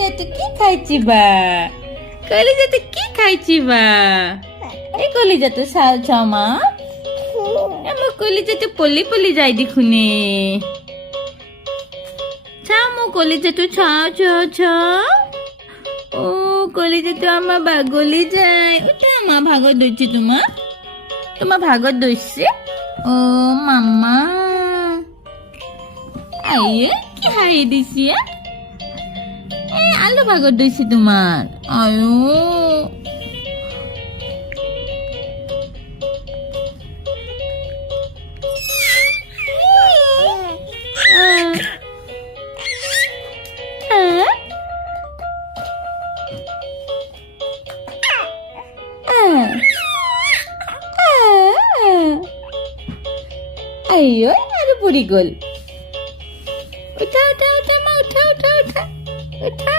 কলিজাটো কি খাইছি বা কলিজাটো কি খাইছি বা এই কলিজাটো চাও চাও মা মোৰ কলিজাটো পলি পলি যায় দেখোনে চাও মোৰ কলিজাটো চাও চাও চাও ও কলিজাটো আমাৰ বাগলি যায় ওটা আমাৰ ভাগত দৈছে তোমাৰ ভাগত দৈছে ও মামা আইয়ে কি হাঁহি দিছি এই আলু ভাগত দৈছে তোমাৰ আয়ো ayo ada puri gol udah